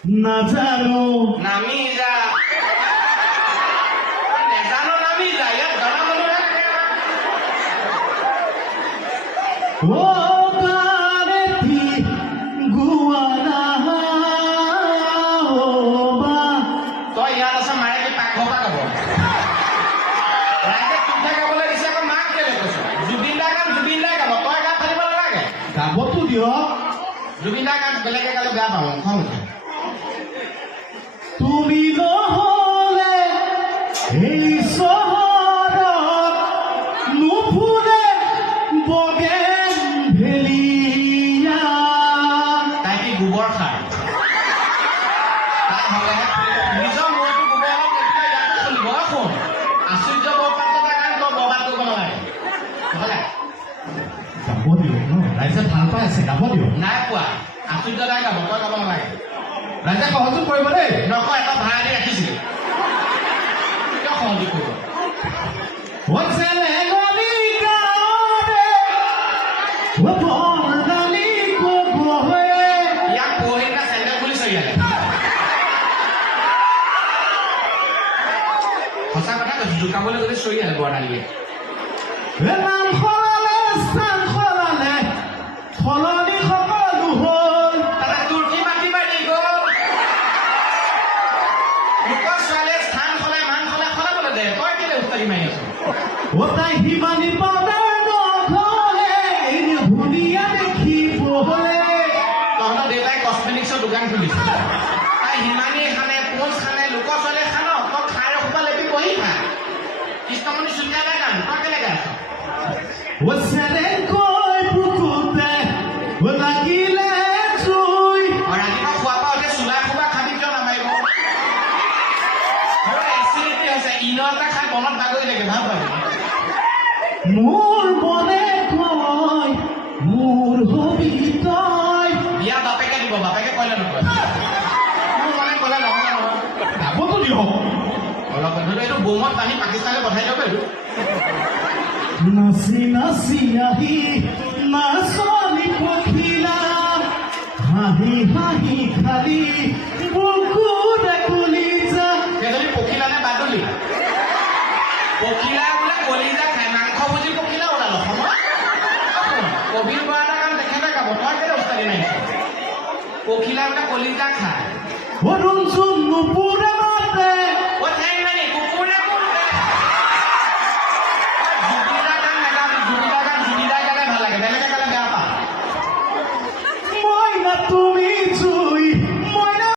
নাজানো নামি যা নেজানো নামি যা ইয়াত জনা মানুহে ও বারেতি গুৱানা ও বা তই ইয়াত আছে মায়ে কি পাকঘৰ পৰা গাব ৰাইজে তুঠে গাবলৈ দিছে আকৌ মাক কেলে কৈছ জুবিন দাৰ গান জুবিন দাই গাব তই গান ফালিব নালাগে গাবতো দিয়ক জুবিন দাৰ গান বেলেগে গালে বেয়া পাওঁ খং উঠে তুমি নহলে এই চহৰত নুফুলে বগেন ভেলিয়া তাই কি গোবৰ খায় তাই হলেহে নিজৰ মূৰটো গোবৰ হওক তেতিয়া ইয়াতো চলিব শুন আশ্চৰ্য বৰপাত্ৰ এটা গান তই বৰবাদ কৰিব নালাগে নহ'লে গাব দিয়ক ন ৰাইজে ভাল পাই আছে গাব দিয়ক নাই পোৱা আশ্চৰ্য দাই গাব তই গাব নালাগে ৰাইজে সহযোগ কৰিব দেই নকয় এটা ভাড়া দি ৰাখিছিলে কিয় সহযোগ কৰিব চেলেঙনি গাঁৱৰে বৰদালি কবহে ইয়াক পঢ়ি এটা চেণ্ডেল বুলি চৰিয়ালে সঁচা কথা কৈছো জোকাবলৈ গ'লে চৰিয়ালে বৰদালিয়ে নাম সলালে স্থান সলালে সলনি সকলো হ'ল তাতে তোৰ কি মাটি মাৰি গ'ল লোকৰ ছোৱালীয়ে স্থান সলাই মান সলাই সলাবলৈ দে তই কেলে উস্তাদি মাৰি আছ তাই সিমানি পাউডাৰ নঘলে ধুনীয়া দেখিবলে তহঁতৰ দেউতাই কচমেটিক্সৰ দোকান খুলিছে তাই হিমানী খানে পোচ খানে লোকৰ ছোৱালীয়ে খানক তই খাই ৰখোবা লেপি বহি খা কৃষ্ণমণি চুতীয়া নাই গান তই কেলে গাইছ চেৰেংকৈ বুকুতে লাগিলে জুই ৰাতিপুৱা খোৱা পৰা উঠে চোলাই খোবা খাবি কিয় নামাৰিব আৰু এচিডিটি হৈছে ইনো এটা খাই মনত বাগৰি থাকে ভাল পাবি মোৰ মনে কয় মোৰ হবি তই বিয়া বাপেকে দিব বাপেকে কলে নকয় মোৰ মনে ক'লে নহয় নহয় গাবতো দিয়ক অলপ এইটো বোমত পানী পাকিস্তানলৈ পঠাই দিব পাৰিব নাচি নাচি আহি নাচনি পখিলা হাঁহি হাঁহি খালি বুকুৰে কলিজা সেইজনী পখিলা নে বাদুলি পখিলা বোলে কলিজা খায় মাংস ভুজি পখিলা ওলাল অসমত কবিৰ বৰা এটা কাম তেখেতে গাব তই কেলে উস্তাদি মাৰিছ পখিলা বোলে কলিজা খায় অৰুণ